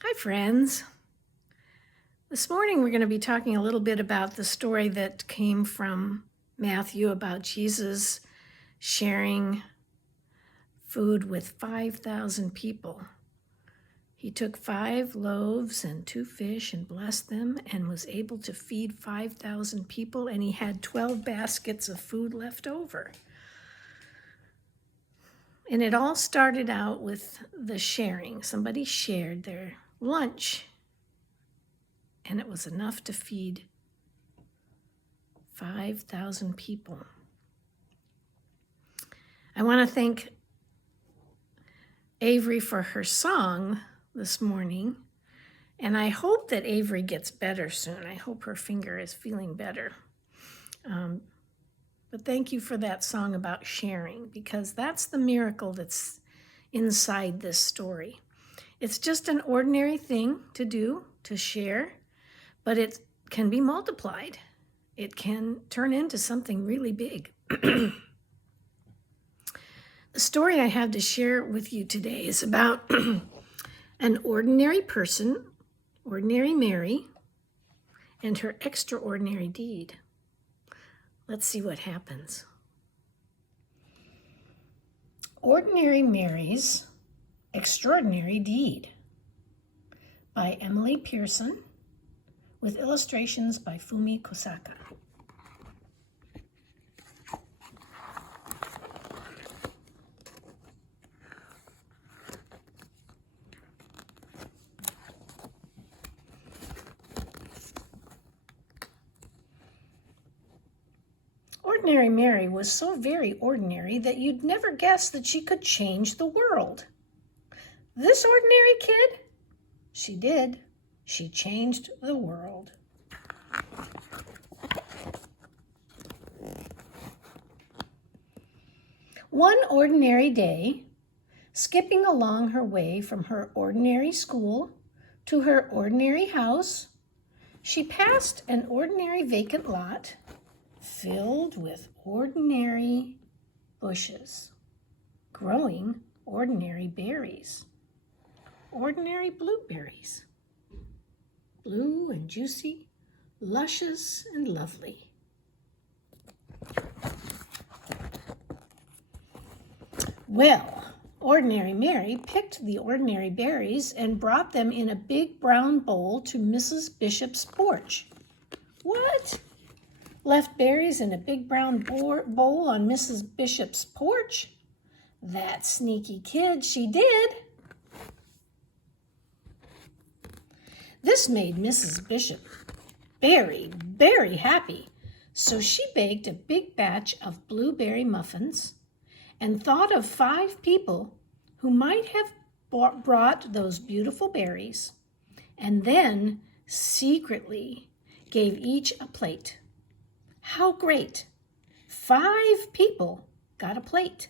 Hi, friends. This morning we're going to be talking a little bit about the story that came from Matthew about Jesus sharing food with 5,000 people. He took 5 loaves and 2 fish and blessed them and was able to feed 5,000 people, and he had 12 baskets of food left over. And it all started out with the sharing. Somebody shared their lunch, and it was enough to feed 5,000 people. I want to thank Avery for her song this morning, and I hope that Avery gets better soon. I hope her finger is feeling better. But thank you for that song about sharing, because that's the miracle that's inside this story. It's just an ordinary thing to do, to share, but it can be multiplied. It can turn into something really big. The story I have to share with you today is about an ordinary person, ordinary Mary, and her extraordinary deed. Let's see what happens. Ordinary Mary's Extraordinary Deed by Emily Pearson, with illustrations by Fumi Kosaka. Ordinary Mary was so very ordinary that you'd never guess that she could change the world. This ordinary kid? She did. She changed the world. One ordinary day, skipping along her way from her ordinary school to her ordinary house, she passed an ordinary vacant lot filled with ordinary bushes, growing ordinary berries, ordinary blueberries, blue and juicy, luscious and lovely. Well, ordinary Mary picked the ordinary berries and brought them in a big brown bowl to Mrs. Bishop's porch. What? Left berries in a big brown bowl on Mrs. Bishop's porch? That sneaky kid, she did. This made Mrs. Bishop very, very happy, so she baked a big batch of blueberry muffins and thought of 5 people who might have brought those beautiful berries, and then secretly gave each a plate. How great! 5 people got a plate.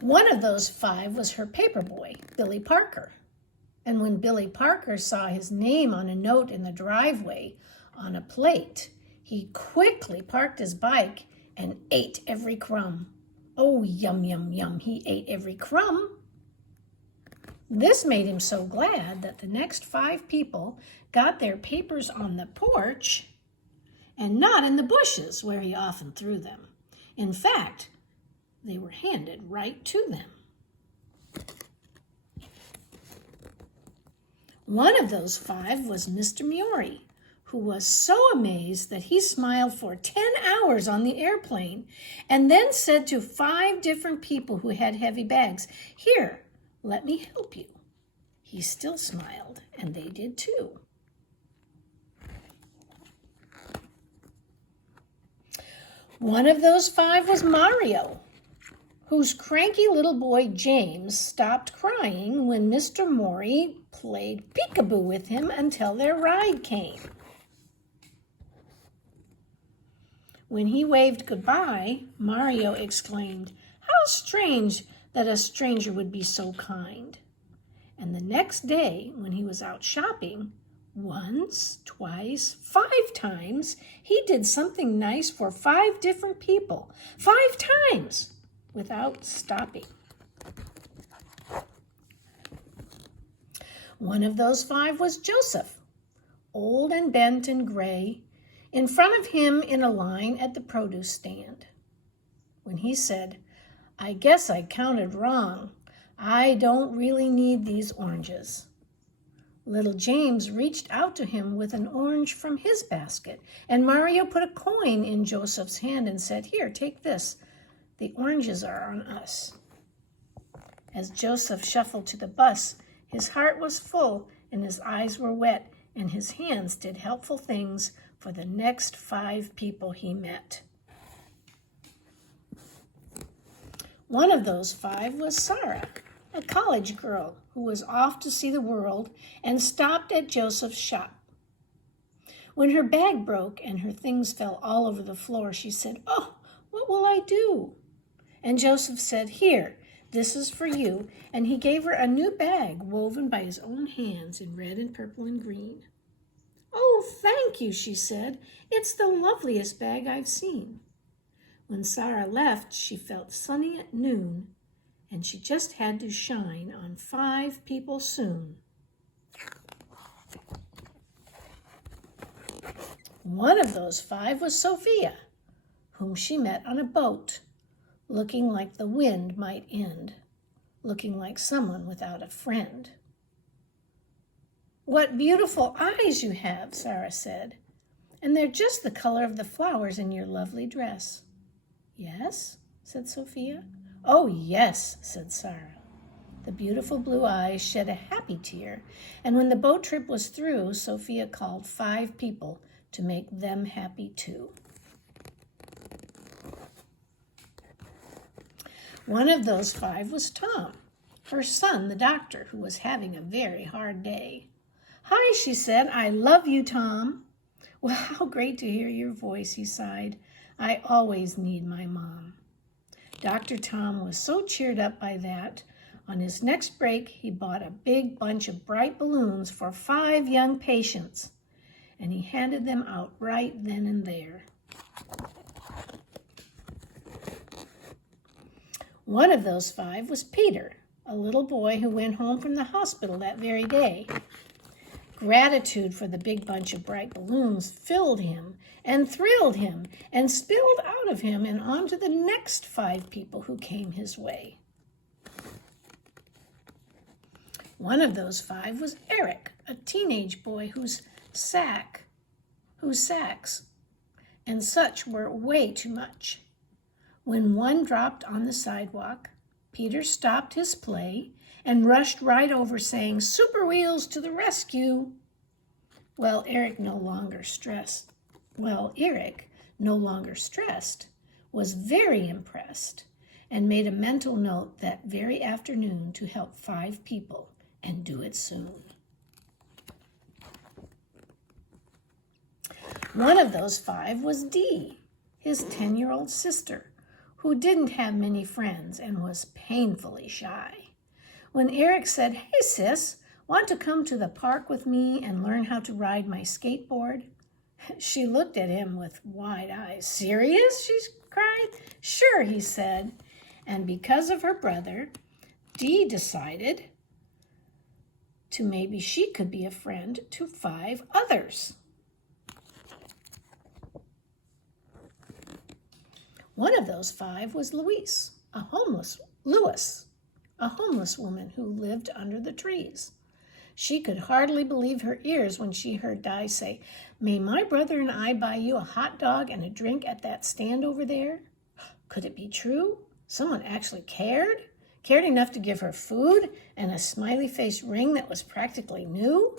One of those 5 was her paper boy, Billy Parker. And when Billy Parker saw his name on a note in the driveway on a plate, he quickly parked his bike and ate every crumb. Oh, yum, yum, yum, he ate every crumb. This made him so glad that the next 5 people got their papers on the porch and not in the bushes where he often threw them. In fact, they were handed right to them. One of those 5 was Mr. Murie, who was so amazed that he smiled for 10 hours on the airplane and then said to 5 different people who had heavy bags, "Here, let me help you." He still smiled, and they did too. One of those 5 was Mario, whose cranky little boy James stopped crying when Mr. Murie played peekaboo with him until their ride came. When he waved goodbye, Mario exclaimed, "How strange that a stranger would be so kind." And the next day, when he was out shopping, once, twice, 5 times, he did something nice for 5 different people. 5 times! without stopping. One of those 5 was Joseph, old and bent and gray, in front of him in a line at the produce stand. When he said, "I guess I counted wrong. I don't really need these oranges." Little James reached out to him with an orange from his basket, and Mario put a coin in Joseph's hand and said, "Here, take this. The oranges are on us." As Joseph shuffled to the bus, his heart was full and his eyes were wet, and his hands did helpful things for the next 5 people he met. One of those 5 was Sarah, a college girl who was off to see the world and stopped at Joseph's shop. When her bag broke and her things fell all over the floor, she said, "Oh, what will I do?" And Joseph said, "Here, this is for you." And he gave her a new bag woven by his own hands in red and purple and green. "Oh, thank you," she said. "It's the loveliest bag I've seen." When Sarah left, she felt sunny at noon, and she just had to shine on 5 people soon. One of those 5 was Sophia, whom she met on a boat, looking like the wind might end, looking like someone without a friend. "What beautiful eyes you have," Sarah said, "and they're just the color of the flowers in your lovely dress." "Yes?" said Sophia. "Oh, yes," said Sarah. The beautiful blue eyes shed a happy tear, and when the boat trip was through, Sophia called 5 people to make them happy too. One of those 5 was Tom, her son, the doctor, who was having a very hard day. "Hi," she said. "I love you, Tom." "Well, how great to hear your voice," he sighed. "I always need my mom." Dr. Tom was so cheered up by that, on his next break, he bought a big bunch of bright balloons for 5 young patients, and he handed them out right then and there. One of those 5 was Peter, a little boy who went home from the hospital that very day. Gratitude for the big bunch of bright balloons filled him and thrilled him and spilled out of him and onto the next 5 people who came his way. One of those 5 was Eric, a teenage boy whose sacks and such were way too much. When one dropped on the sidewalk, Peter stopped his play and rushed right over saying, "Super Wheels to the rescue." Eric, no longer stressed, was very impressed and made a mental note that very afternoon to help 5 people and do it soon. One of those 5 was Dee, his 10-year-old sister, who didn't have many friends and was painfully shy. When Eric said, "Hey, sis, want to come to the park with me and learn how to ride my skateboard?" She looked at him with wide eyes. "Serious?" she cried. "Sure," he said. And because of her brother, Dee decided to maybe she could be a friend to 5 others. One of those 5 was Louis, a homeless woman who lived under the trees. She could hardly believe her ears when she heard Di say, "May my brother and I buy you a hot dog and a drink at that stand over there?" Could it be true? Someone actually cared enough to give her food and a smiley-faced ring that was practically new?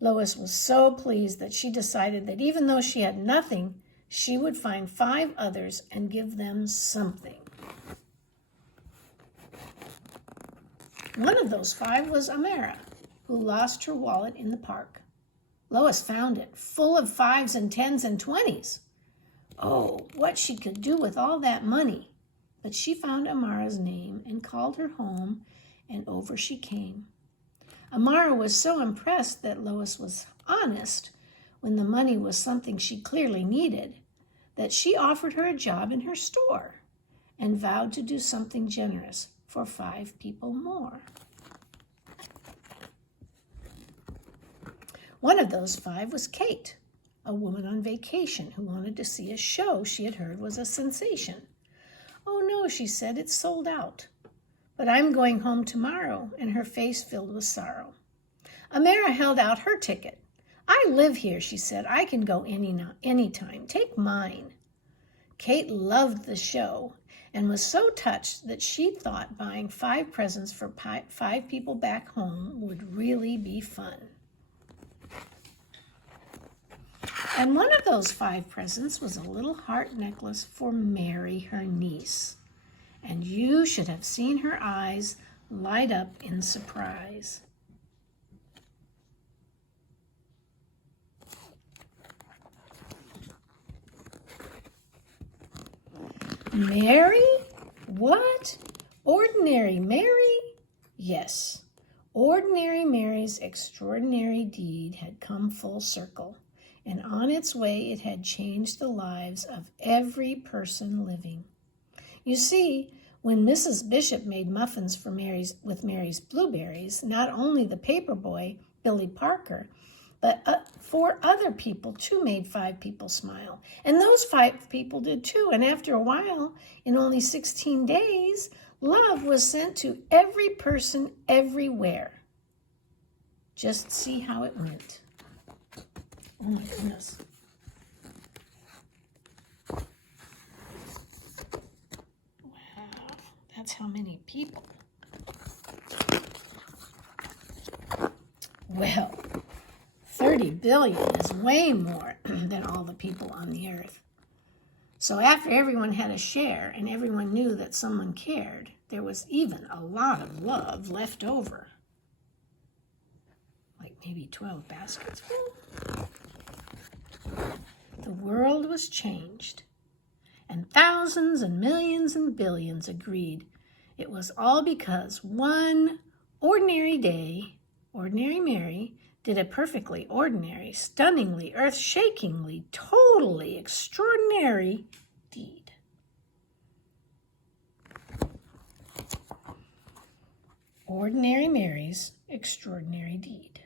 Lois was so pleased that she decided that even though she had nothing, she would find 5 others and give them something. One of those 5 was Amara, who lost her wallet in the park. Lois found it, full of 5s and 10s and 20s. Oh, what she could do with all that money. But she found Amara's name and called her home, and over she came. Amara was so impressed that Lois was honest when the money was something she clearly needed, that she offered her a job in her store. and vowed to do something generous for 5 people more. One of those 5 was Kate, a woman on vacation who wanted to see a show she had heard was a sensation. "Oh no," she said, "it's sold out. But I'm going home tomorrow," and her face filled with sorrow. Amara held out her ticket. "I live here," she said. "I can go any time. Take mine." Kate loved the show and was so touched that she thought buying 5 presents for 5 people back home would really be fun. And one of those 5 presents was a little heart necklace for Mary, her niece. And you should have seen her eyes light up in surprise. "Mary? What? Ordinary Mary?" Yes, Ordinary Mary's extraordinary deed had come full circle, and on its way it had changed the lives of every person living. You see, when Mrs. Bishop made muffins with Mary's blueberries, not only the paper boy, Billy Parker, but 4 other people too made 5 people smile. And those 5 people did too. And after a while, in only 16 days, love was sent to every person everywhere. Just see how it went. Oh my goodness. Wow, that's how many people. Well, 30 billion is way more than all the people on the earth. So after everyone had a share and everyone knew that someone cared, there was even a lot of love left over. Like maybe 12 baskets full. The world was changed, and thousands and millions and billions agreed it was all because one ordinary day, Ordinary Mary, did a perfectly ordinary, stunningly, earth-shakingly, totally extraordinary deed. Ordinary Mary's extraordinary deed.